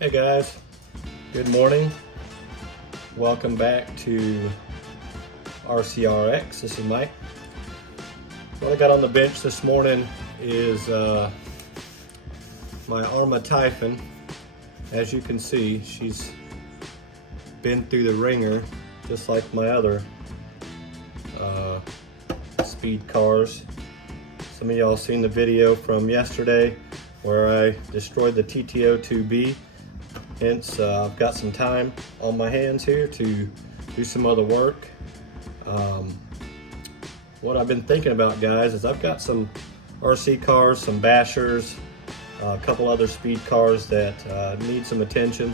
Hey guys, good morning. Welcome back to RCRX. This is Mike. What I got on the bench this morning is my Arrma Typhon. As you can see, she's been through the ringer just like my other speed cars. Some of y'all seen the video from yesterday where I destroyed the TTO2B. Hence, I've got some time on my hands here to do some other work. What I've been thinking about, guys, is I've got some RC cars, some bashers, a couple other speed cars that need some attention.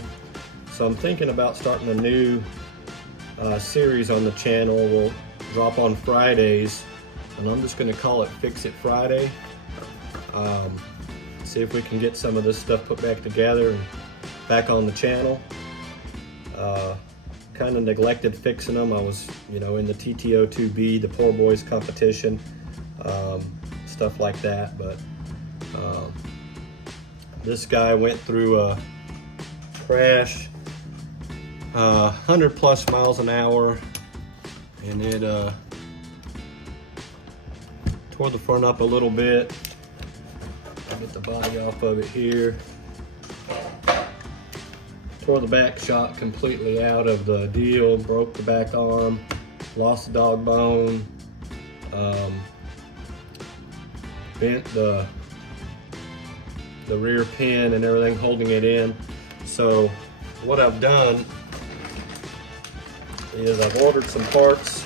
So I'm thinking about starting a new series on the channel. We'll drop on Fridays, and I'm just going to call it Fix It Friday. See if we can get some of this stuff put back together and back on the channel. Kind of neglected fixing them. I was, in the TTO2B, the poor boys competition, stuff like that. But this guy went through a crash, 100 plus miles an hour, and it tore the front up a little bit. I'll get the body off of it here. Tore the back shot completely out of the deal, broke the back arm, lost the dog bone, bent the rear pin and everything holding it in. So what I've done is I've ordered some parts.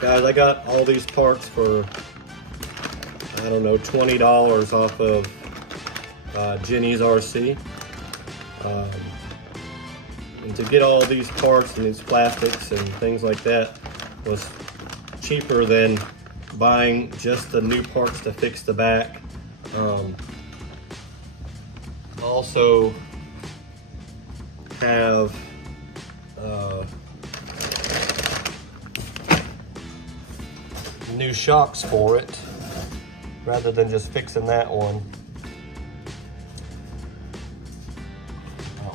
Guys, I got all these parts for, I don't know, $20 off of Jenny's RC. And to get all these parts and these plastics and things like that was cheaper than buying just the new parts to fix the back. Also have new shocks for it rather than just fixing that one.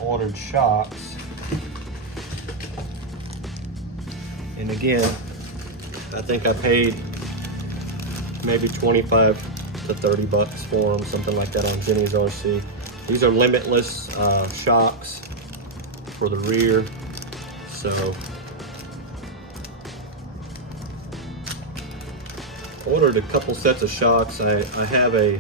Ordered shocks, and again, I think I paid maybe 25 to 30 bucks for them, something like that, on Jenny's RC. These are limitless shocks for the rear. So I ordered a couple sets of shocks. I have a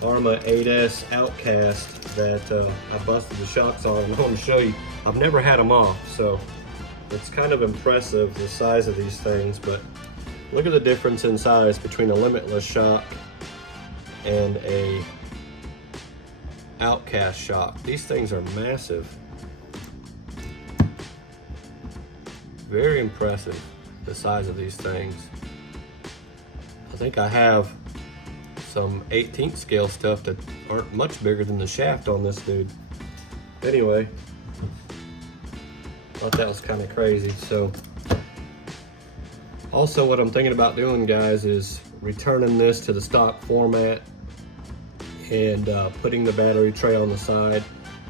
Arrma 8S Outcast that I busted the shocks on, and I want to show you. I've never had them off, so it's kind of impressive, the size of these things. But look at the difference in size between a limitless shock and a Outcast shock. These things are massive. Very impressive, the size of these things. I think I have some 18th scale stuff that aren't much bigger than the shaft on this dude. Anyway, thought that was kind of crazy. So also what I'm thinking about doing, guys, is returning this to the stock format and putting the battery tray on the side.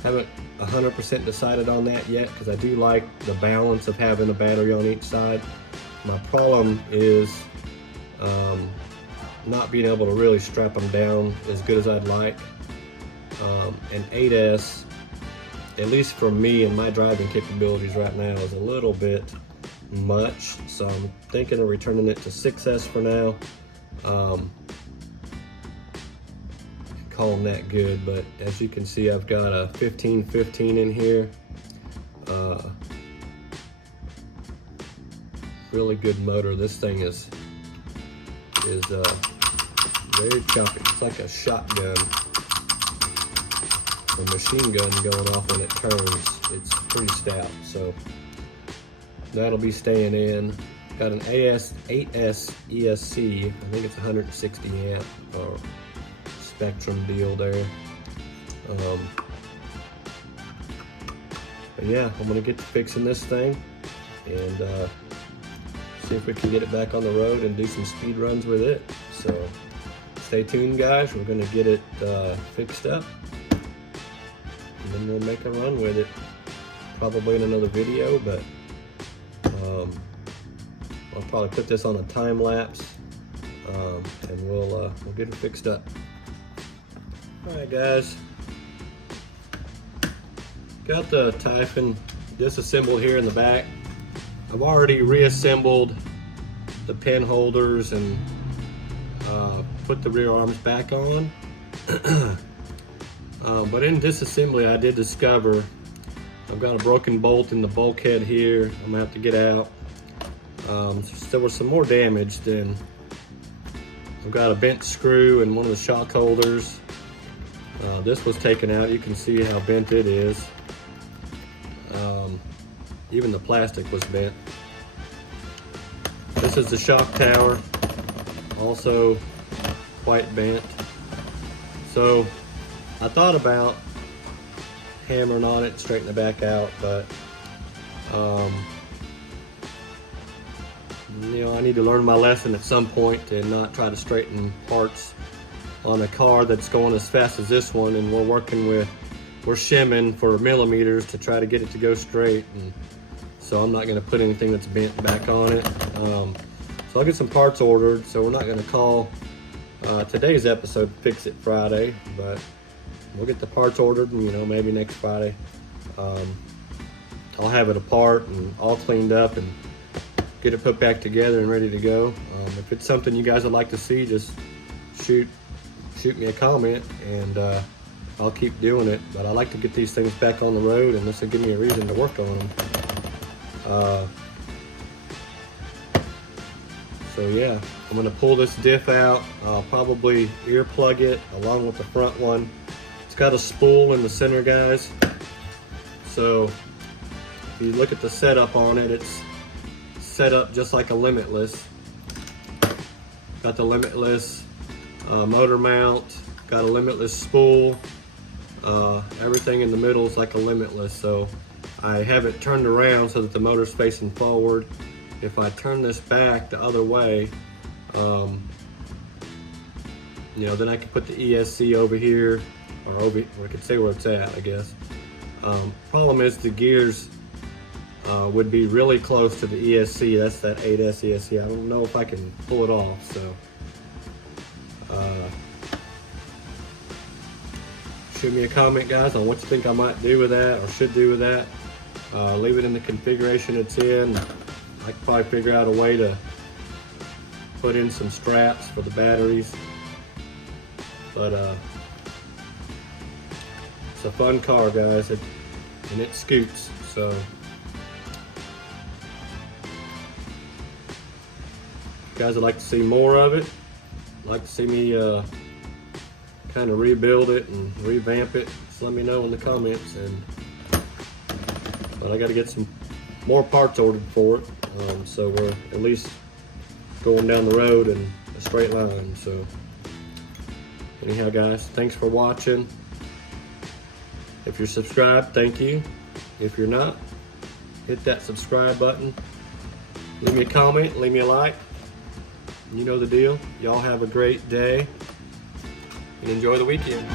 Haven't 100% decided on that yet, because I do like the balance of having a battery on each side. My problem is not being able to really strap them down as good as I'd like. An 8S, at least for me and my driving capabilities right now, is a little bit much. So I'm thinking of returning it to 6S for now. Calling that good, but as you can see, I've got a 1515 in here. Really good motor. This thing is very choppy. It's like a shotgun, a machine gun going off when it turns. It's pretty stout, so that'll be staying in. Got an 8S ESC. I think it's 160 amp or Spectrum deal there. But yeah, I'm gonna get to fixing this thing and see if we can get it back on the road and do some speed runs with it. So stay tuned, guys. We're gonna get it fixed up and then we'll make a run with it. Probably in another video, but I'll probably put this on a time lapse, and we'll get it fixed up. All right, guys. Got the Typhon disassembled here in the back. I've already reassembled the pin holders and put the rear arms back on. But in disassembly, I did discover I've got a broken bolt in the bulkhead here. I'm gonna have to get out. There was some more damage. Then I've got a bent screw in one of the shock holders. This was taken out. You can see how bent it is. Even the plastic was bent. This is the shock tower, also quite bent. So I thought about hammering on it, straighten the back out, but you know, I need to learn my lesson at some point and not try to straighten parts on a car that's going as fast as this one, and we're shimming for millimeters to try to get it to go straight, and so I'm not going to put anything that's bent back on it. So I'll get some parts ordered, so we're not going to call today's episode Fix It Friday, but we'll get the parts ordered, and, you know, maybe next Friday I'll have it apart and all cleaned up and get it put back together and ready to go. If it's something you guys would like to see, just shoot me a comment, and I'll keep doing it. But I like to get these things back on the road, and this will give me a reason to work on them. So yeah, I'm gonna pull this diff out. I'll probably ear plug it along with the front one. It's got a spool in the center, guys. So if you look at the setup on it, it's set up just like a Limitless. Got the Limitless motor mount, got a Limitless spool. Everything in the middle is like a Limitless. So I have it turned around so that the motor's facing forward. If I turn this back the other way, you know, then I can put the ESC over here, or I could say where it's at, I guess. Problem is the gears would be really close to the ESC. That's that 8S ESC. I don't know if I can pull it off, so shoot me a comment, guys, on what you think I might do with that or should do with that. Leave it in the configuration it's in. I could probably figure out a way to put in some straps for the batteries, but it's a fun car, guys, and it scoots. So if you guys would like to see more of it, like to see me kind of rebuild it and revamp it, just let me know in the comments. But I got to get some more parts ordered for it, so we're at least going down the road in a straight line. So anyhow, guys, thanks for watching. If you're subscribed, thank you. If you're not, hit that subscribe button. Leave me a comment, leave me a like. You know the deal. Y'all have a great day and enjoy the weekend.